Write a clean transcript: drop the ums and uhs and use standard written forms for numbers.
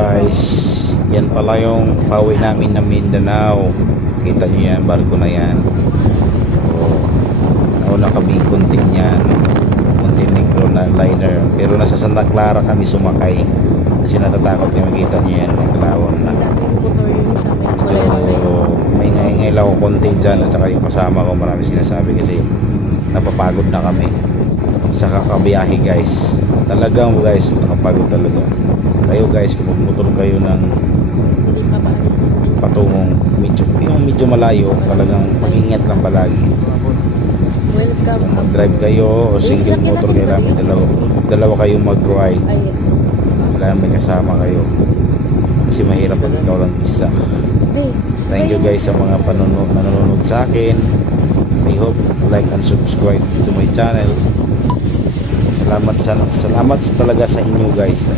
guys, yan pala yung pauwi namin na Mindanao. Kita nyo yan, barko na yan. Nauna kami kunting yan, kunting negro na liner. Pero nasa Santa Clara kami sumakay kasi natatakot kami. Kita nyo yan, naglawan na. Motor yung sa may kulero na yun. So, may ngaingay lang ako konti dyan at saka yung kasama ko marami sinasabi kasi napapagod na kami sa kakabiyahe guys. Talagang guys, nakapagod talaga. Kayo guys, kung magmotor kayo ng Hindi pa paalis yung patungong medyo malayo, talagang mag-ingat lang palagi. welcome. Kung mag-drive kayo o single motor, kailangan dalawa kayong mag-ride. Ay, Kailangan may kasama kayo kasi mahirap pag ikaw lang isa. Thank you guys sa mga nanonood sa akin. I hope like and subscribe to my channel. Salamat talaga sa inyo guys.